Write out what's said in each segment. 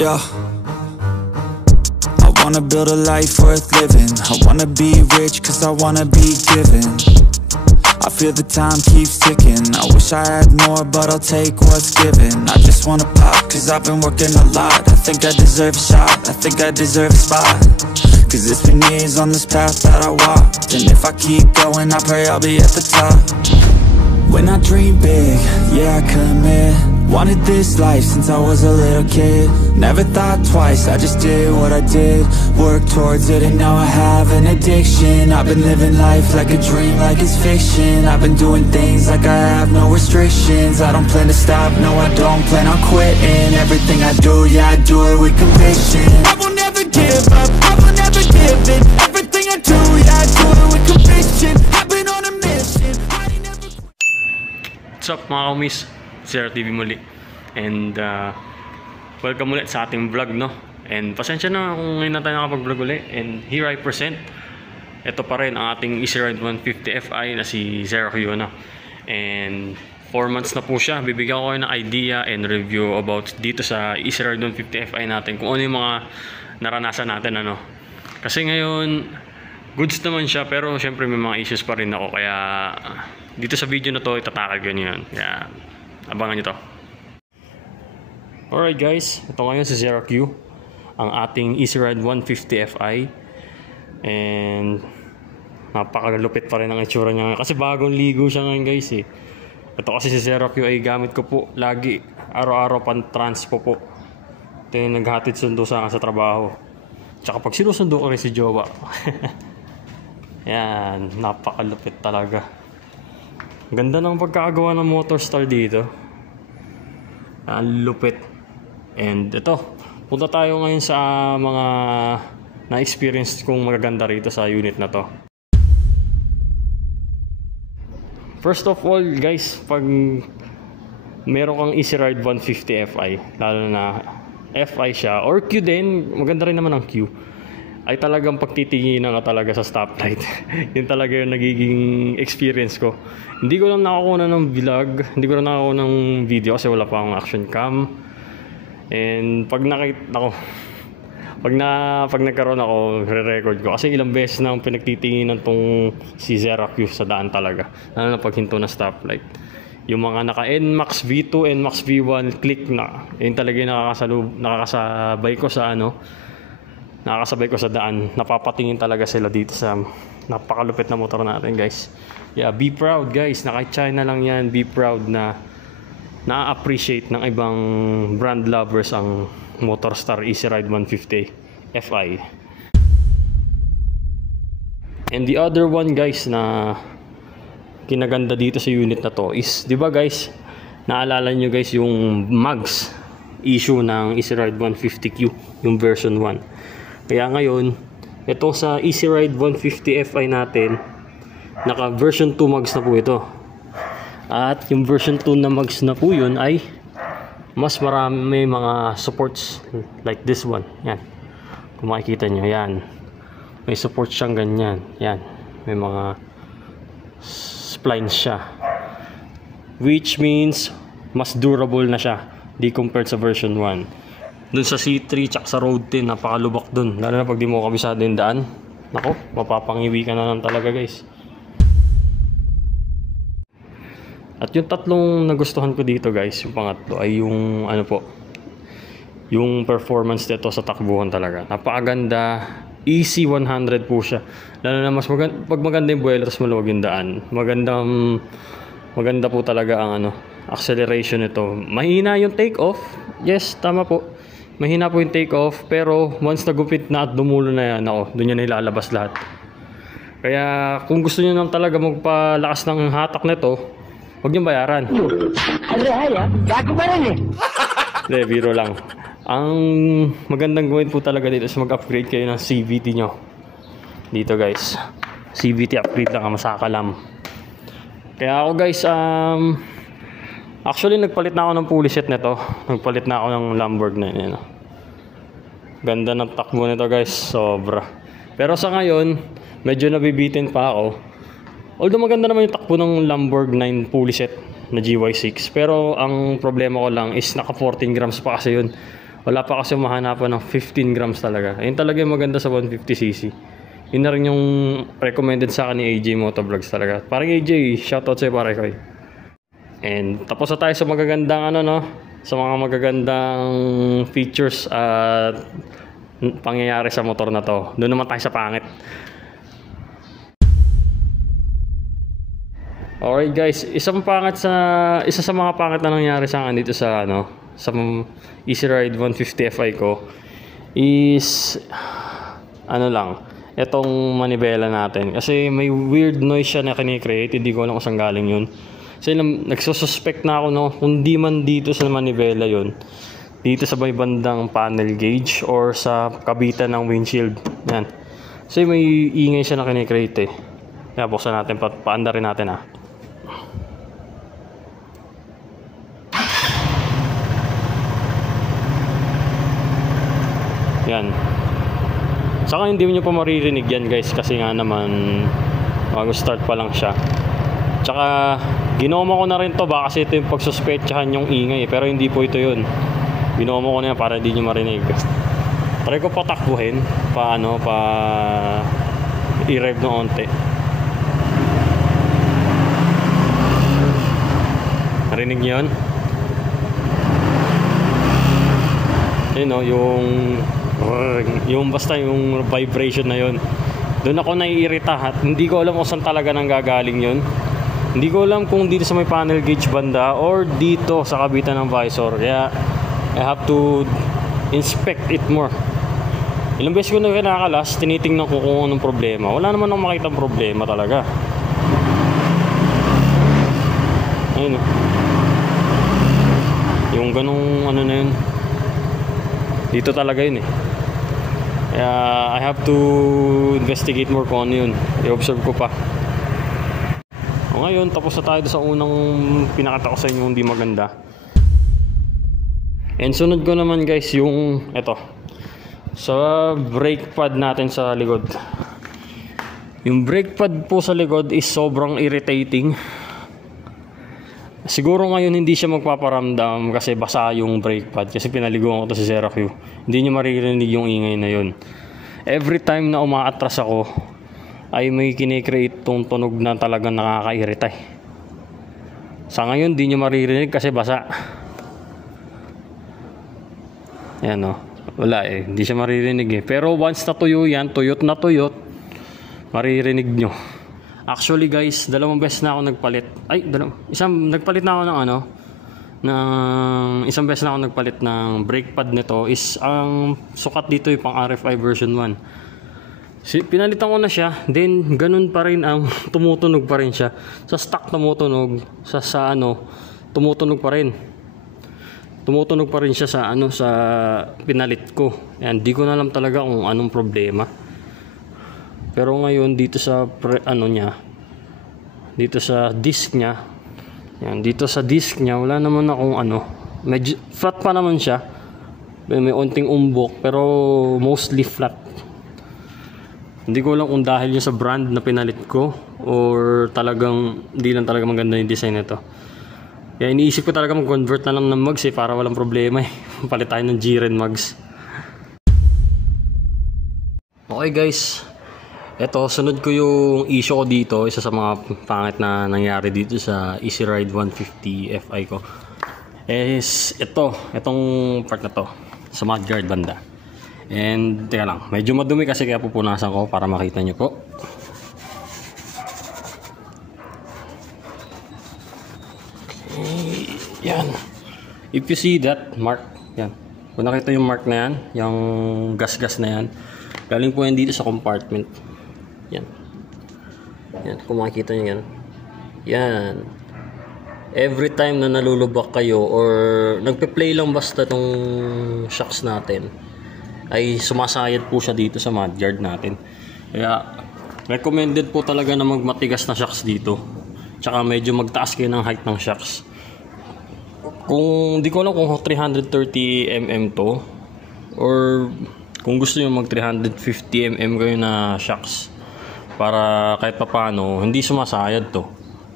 Yeah, I wanna build a life worth living. I wanna be rich cause I wanna be given. I feel the time keeps ticking. I wish I had more but I'll take what's given. I just wanna pop cause I've been working a lot. I think I deserve a shot, I think I deserve a spot. Cause it's been years on this path that I walked, and if I keep going I pray I'll be at the top. When I dream big, yeah I commit. Wanted this life since I was a little kid. Never thought twice, I just did what I did. Worked towards it and now I have an addiction. I've been living life like a dream, like it's fiction. I've been doing things like I have no restrictions. I don't plan to stop, no I don't plan on quitting. Everything I do, yeah I do it with conviction. I will never give up, I will never give in. Everything I do, yeah I do it with conviction. I've been on a mission, I ain't never... What's up mga kamis? Zero TV muli. And welcome ulit sa ating vlog, no? And pasensya na kung ngayon na tayo nakapag-vlog ulit. And here I present, ito pa rin ang ating Easy Ride 150 Fi na si Zero Q, no? And 4 months na po siya. Bibigyan ko kayo ng idea and review about dito sa Easy Ride 150 Fi natin, kung ano yung mga naranasan natin, ano? Kasi ngayon goods naman siya, pero syempre may mga issues pa rin ako, kaya dito sa video na to itatakal ko niyo yun. Kaya abangan nyo to. Alright guys, ito ngayon si Zero Q, ang ating Easy Ride 150 Fi. And napakalupit pa rin ang itsura niya ngayon, kasi bagong ligo siya ngayon guys eh. Ito kasi si Zero Q ay gamit ko po lagi, araw-araw pan transpo po. Ito yung naghatid sundo sa trabaho. Tsaka pag sinusundo ko rin si Jowa. Yan, napakalupit talaga. Ganda ng pagkakagawa ng Motorstar dito. Ang lupit. And ito, punta tayo ngayon sa mga na-experience kong magaganda rito sa unit na to. First of all guys, pag meron kang Easy Ride 150 Fi, lalo na Fi siya, or Q din, maganda rin naman ang Q, ay talagang pagtitinginan ka talaga sa stoplight. Yun talaga yung nagiging experience ko. Hindi ko lang nakakuha ng vlog, hindi ko lang nakakuha ng video kasi wala pa akong action cam. And pag nakita ko, pag nagkaroon ako, re-record ko. Kasi ilang beses na ang pinagtitinginan tong si Zero Q sa daan talaga. Lalo na pag hinto na stoplight. Yung mga naka NMAX V2, NMAX V1, click na. Yun talaga yung nakakasabay ko sa nakakasabay ko sa daan. Napapatingin talaga sila dito sa napakalupit na motor natin guys. Yeah, be proud guys, naka China lang yan. Be proud na na-appreciate ng ibang brand lovers ang Motorstar Easy Ride 150 Fi. And the other one guys na kinaganda dito sa unit na to is, di ba guys, naalala nyo guys yung mags issue ng Easy Ride 150Q, yung version 1. Kaya ngayon, ito sa Easy Ride 150 Fi natin, naka version 2 mags na po ito. At yung version 2 na mags na po yun ay mas marami, may mga supports like this one. Yan, kung makikita nyo, yan, may support siyang ganyan. Yan, may mga splines siya, which means mas durable na siya di compared sa version 1. Dun sa C3 tsaka sa Road 10, napakalubak dun, lalo na pag di mo kabisado yung daan. Nako, mapapangiwi ka na lang talaga guys. At yung tatlong nagustuhan ko dito guys, yung pangatlo ay yung ano po, yung performance nito sa takbuhan talaga. Napakaganda, easy 100 po siya. Lalo na mas pag maganda yung buwelo tapos maluwag yung daan. Maganda po talaga ang acceleration nito. Mahina yung take off. Yes, tama po. Mahina po yung take off, pero once nagupit na at dumulo na yan, ako, doon yan ilalabas lahat. Kaya kung gusto niyo nang talaga magpalakas ng hatak nito, huwag niyong bayaran. Hindi, biro lang. Ang magandang gawin po talaga dito is mag-upgrade kayo ng CVT nyo. Dito guys, CVT upgrade lang, masakalam. Kaya ako guys, actually nagpalit na ako ng pulley set nito. Nagpalit na ako ng Lamborg na yun. Ganda ng takbo nito guys, sobra. Pero sa ngayon, medyo nabibitin pa ako. Although maganda naman yung takbo ng Lamborg 9 pulley set na GY6. Pero ang problema ko lang is naka 14 grams pa kasi yun. Wala pa kasi mahanapan ng 15 grams talaga. Ayun talaga yung maganda sa 150cc. Yun na rin yung recommended sa akin ni AJ Motovlogs talaga. Parang AJ, shoutout sa'yo pare ko. And tapos na tayo sa magagandang sa mga magagandang features at pangyayari sa motor na to. Doon naman tayo sa pangit. Alright guys, isa sa mga pangit na nangyari sa akin dito sa sa Easy Ride 150 Fi ko is etong manibela natin. Kasi may weird noise siya na kini-create, hindi ko alam kung saan galing yun. Kasi nagsususpect na ako kung di man dito sa manibela yun, dito sa may bandang panel gauge or sa kabitan ng windshield. Yan. Kasi may ingay siya na kini-create eh. Kaya buksan natin, paanda rin natin Yan. Saka hindi nyo pa maririnig yan guys, kasi nga naman bago start pa lang siya. Tsaka ginoma ko na rin to, baka kasi ito yung pagsuspetsahan yung ingay, pero hindi po ito yun. Ginoma ko na yan para hindi nyo marinig. Try ko patakbuhin pa i-rev na onte. Narinig nyo yun? Yung basta yung vibration na yun, doon ako naiirita at hindi ko alam kung saan talaga nanggagaling yun. Hindi ko alam kung dito sa may panel gauge banda or dito sa kabitan ng visor, kaya I have to inspect it more. Ilang beses ko na kinakalas, tinitingnan ko kung anong problema. Wala naman akong makitang problema talaga. Ayun yung ganong na yun, dito talaga yun kaya I have to investigate more kung ano yun. I-observe ko pa. Ngayon, tapos na tayo sa unang pinakita ko sa inyo hindi maganda. And sunod ko naman guys yung sa brake pad natin sa likod. Yung brake pad po sa likod is sobrang irritating. Siguro ngayon hindi siya magpaparamdam kasi basa yung brake pad, kasi pinaliguan ko to sa Zerac. Hindi nyo maririnig yung ingay na yun. Every time na umaatras ako ay may kine-create tong tunog na talagang nakakairita. Sa ngayon hindi nyo maririnig kasi basa. Yan wala hindi siya maririnig Pero once na tuyo yan, tuyot na tuyot, maririnig nyo. Actually guys, dalawang beses na ako nagpalit. Nagpalit na ako isang beses na ako nagpalit ng brake pad nito. Is ang sukat dito yung pang RFI version 1. Pinalitan ko na siya, then ganun pa rin ang tumutunog pa rin siya. Sa stock tumutunog, sa tumutunog pa rin. Tumutunog pa rin siya sa pinalit ko. Yan, di ko na alam talaga kung anong problema. Pero ngayon dito sa dito sa disc niya, dito sa disc niya wala naman akong medyo flat pa naman siya. May onting umbok pero mostly flat. Hindi ko alam kung dahil yun sa brand na pinalit ko or talagang hindi lang talaga maganda yung design nito. Kaya iniisip ko talaga mag-convert na lang ng mugs para walang problema palit tayo ng G-Ren mugs. Okay guys, sunod ko yung issue ko dito. Isa sa mga pangit na nangyari dito sa Easy Ride 150 Fi ko is itong part na to sa mudguard banda. And teka lang, medyo madumi kasi kaya pupunasan ko para makita nyo po. Okay, yan. If you see that mark, yan, kung nakita yung mark na yan, yung gas-gas na yan, galing po yan dito sa compartment. Yan, kung makikita nyo yan. Yan. Every time na nalulubak kayo or nagpe-play lang basta tong shocks natin, ay sumasayad po siya dito sa mudguard natin. Kaya recommended po talaga na magmatigas na shocks dito. Tsaka medyo magtaas kayo ng height ng shocks. Kung di ko alam kung 330 mm to or kung gusto nyo mag 350 mm kayo na shocks para kahit papaano hindi sumasayad to.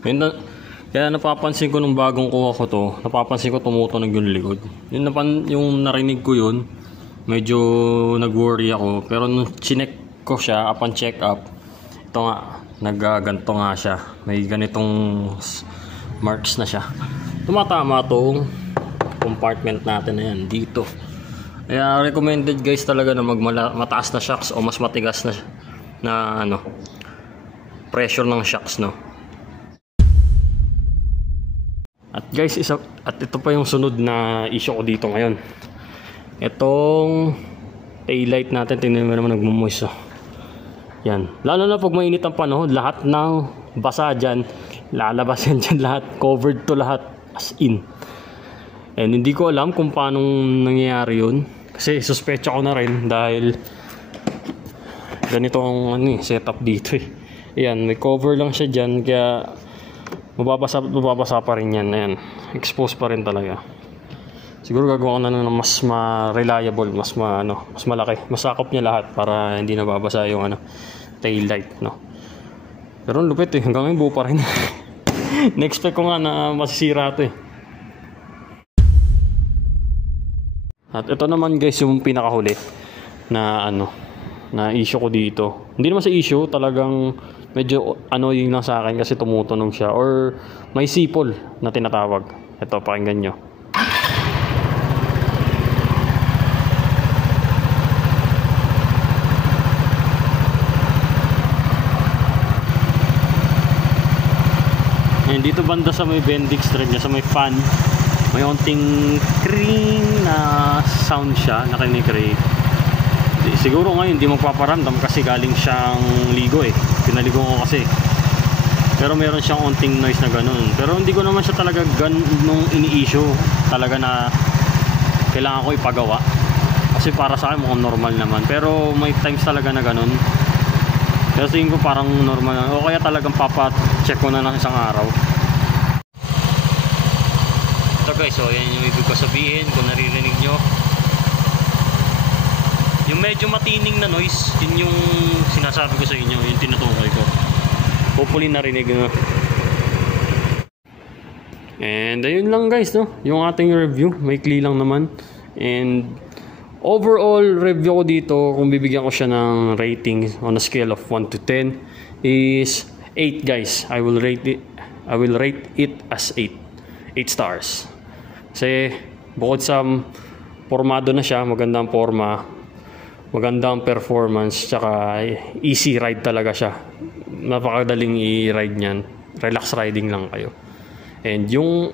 Kaya Kaya napapansin ko nung bagong kuha ko to, napapansin ko tumutunog yung likod. Yung narinig ko yun, medyo nag-worry ako. Pero nung chinek ko siya, upon check up, ito nga, nagganto nga siya. May ganitong marks na siya. Tumatama tong compartment natin na yan, dito. Kaya recommended guys talaga na mataas na shocks o mas matigas na ano, pressure ng shocks, no. At guys, ito pa yung sunod na issue ko dito ngayon. Itong taillight natin, tingnan mo naman nagmumoist. Yan. Lalo na pag mainit ang panahon, lahat ng basa dyan, lalabas yan dyan lahat. Covered to lahat, as in. And hindi ko alam kung paano nangyayari yun. Kasi suspecha ko na rin dahil ganito ang setup dito eh. Ayan, may cover lang siya dyan, kaya mababasa pa rin yan. Ayan, exposed pa rin talaga. Siguro gagawa ko na ng mas reliable, mas malaki. Masakop niya lahat para hindi nababasa yung tail light, no. Pero lupit eh, hanggang ngayon buo pa rin. Na-expect ko nga na masisira ito eh. At ito naman guys yung pinakahuli na na issue ko dito. Hindi naman sa issue, talagang medyo annoying lang sa akin kasi tumutunog siya or may sipol na tinatawag. Ito, pakinggan nyo. Ayan, dito banda sa may bendix thread niya, sa may fan, may onting kring na sound siya na kinikrate. Siguro ngayon hindi magpaparamdam kasi galing siyang ligo eh. Pinaligo ko kasi. Pero meron siyang onting noise na ganun. Pero hindi ko naman siya talaga ganung ini-issue. Talaga na kailangan ko ipagawa. Kasi para sa akin mukhang normal naman. Pero may times talaga na ganun. Pero tingin ko parang normal. O kaya talagang papacheck ko na ng isang araw. Ito guys, so yan yung ibig ko sabihin kung naririnig nyo. Yung medyo matining na noise, yun yung sinasabi ko sa inyo, yung tinutukoy ko. Hopefully narinig na. And ayun lang guys, no? Yung ating review, maikli lang naman. And overall review ko dito, kung bibigyan ko siya ng rating on a scale of 1 to 10 is 8 guys. I will rate it as 8 stars. Kasi bukod sa formado na siya, magandang forma, magandang performance, tsaka easy ride talaga siya. Napakadaling i-ride niyan. Relax riding lang kayo. And yung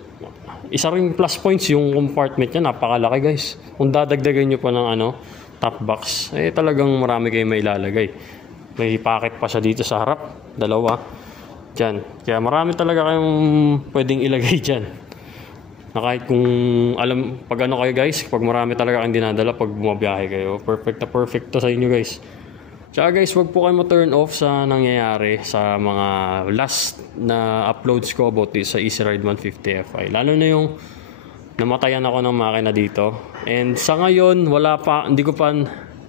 isa ring plus points, yung compartment niya napakalaki guys. Kung dadagdagan nyo pa ng top box, eh talagang marami kayo may ilalagay. May pocket pa siya dito sa harap, dalawa dyan. Kaya marami talaga kayong pwedeng ilagay dyan. Na kahit kung pag kayo guys, pag marami talaga kayong dinadala pag bumabiyahe kayo, perfect to sa inyo guys. Tsaka guys, wag po kayo ma-turn off sa nangyayari sa mga last na uploads ko about this sa Easy Ride 150 Fi. Lalo na yung namatayan ako ng makina dito. And sa ngayon, hindi ko pa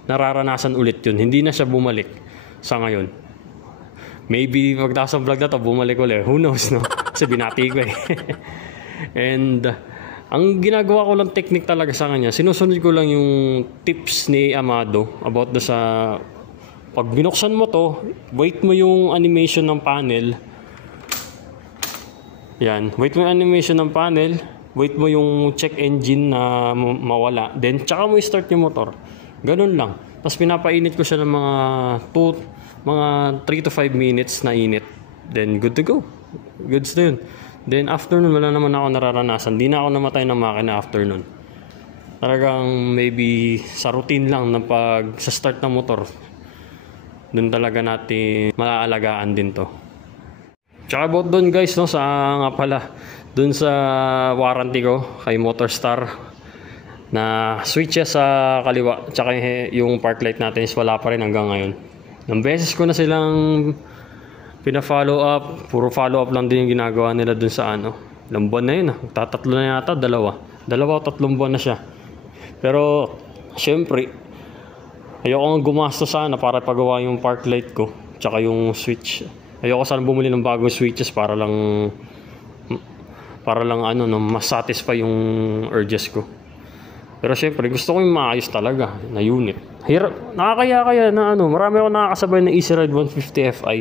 nararanasan ulit yun. Hindi na siya bumalik sa ngayon. Maybe pagdaas ang vlog na to, bumalik ulit. Who knows, no? Kasi binati ko eh. And ang ginagawa ko lang technique talaga sa kanya, sinusunod ko lang yung tips ni Amado about sa pag binuksan mo to, wait mo yung animation ng panel. Yan, wait mo yung animation ng panel, wait mo yung check engine na mawala, then tsaka mo i-start yung motor. Ganun lang. Tapos pinapainit ko siya ng mga 3 to 5 minutes na init. Then good to go. Goods na yun. Then after nun, wala naman ako nararanasan. Di na ako namatay ng makina after nun. Talagang maybe sa routine lang na pag sa start ng motor, dun talaga natin maaalagaan din to. Tsaka about dun guys, no, nga pala, dun sa warranty ko kay Motorstar na switch siya sa kaliwa, tsaka yung park light natin is wala pa rin hanggang ngayon. Ng beses ko na silang pina-follow up, puro follow up lang din yung ginagawa nila dun sa ilang buwan na yun, tatatlo na yata, dalawa o 3 buwan na siya. Pero syempre ayoko nga gumasto sana para pagawa yung park light ko tsaka yung switch. Ayoko sana bumili ng bagong switches para lang para lang ano no, mas satisfy yung urges ko. Pero syempre gusto ko yung maayos talaga na unit. Hirap, nakakaya na ano, marami ako nakakasabay na Easy Ride 150 Fi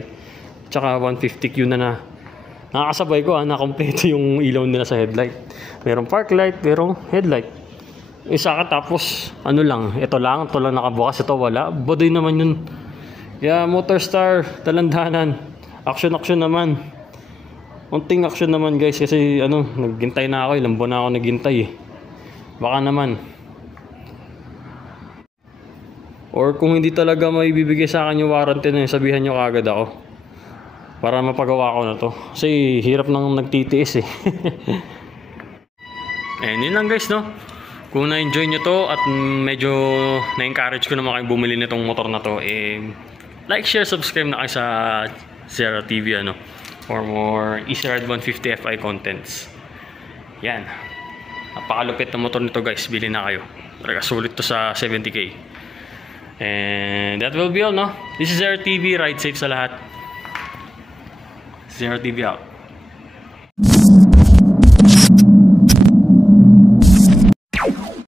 tsaka 150Q na nakakasabay ko na kompleto yung ilaw nila sa headlight. Merong park light, merong headlight. Isa ka tapos ano lang, ito lang nakabukas, ito wala. Bodoy naman yun. Yeah, Motorstar, talandanan. Action naman. Unting action naman guys kasi ano, naghintay na ako, ilang buwan na ako naghintay eh. Baka naman. Or kung hindi talaga may bibigay sa akin yung warranty na yun, sabihan nyo kagad ako. Para mapagawa ko na to. Kasi hirap nang nagtitiis eh. And yun lang guys no. Kung na-enjoy nyo to at medyo na-encourage ko naman kayo bumili nitong motor na to, like, share, subscribe na kayo sa Zero TV ano. For more Easy Ride 150 Fi contents. Yan. Napakalupit na motor nito guys. Bili na kayo. Talaga sulit to sa 70k. And that will be all no. This is Zero TV. Ride safe sa lahat. Zero TV out.